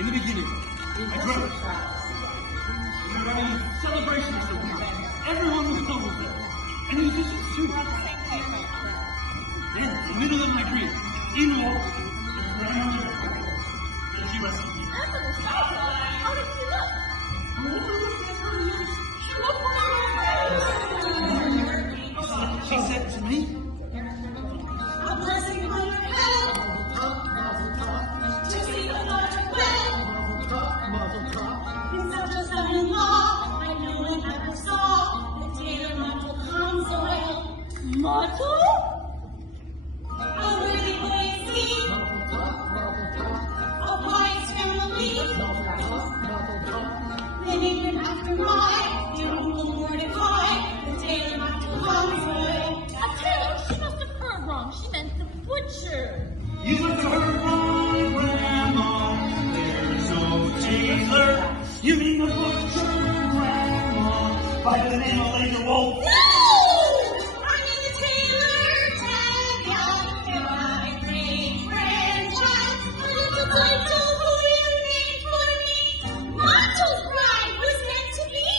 In the beginning, I dreamt. We were having a celebration or something. Everyone was over there. And it was just too. Then, in the middle of my dream, in walked the grandmother. And she rescued me. How did she look? She looked like She said to me, a blessing on your head. To see the Lord well. In such a son-in-law, I knew and never saw the tailor Mottle Consoil. Mottle? A worthy boy see. A wise family. Then even after my dear Uncle Mordecai, the tailor Mottle Consoil. A tailor? She must have heard wrong. She meant the butcher. you must have heard wrong, Grandma. There's no tailor. You mean the butcher, Grandma, by the name of Laser Wolf. No! I mean the tailor, Tag, you're my great-grandchild. A little boy told who you named for me. Mottle's bride was meant to be.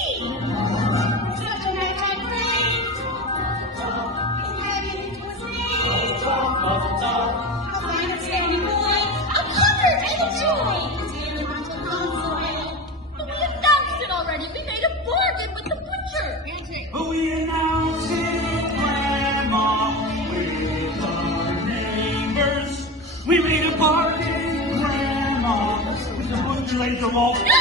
Such a nighttime rain. In heaven it was made. A fine upstanding boy. A comfort and a joy. The tailor Mottle Consoil. But we announced it already. We made a bargain with the butcher. But we announced it, Grandma, with our neighbors. We made a bargain, Grandma, with the butcher Laser Wolf. No!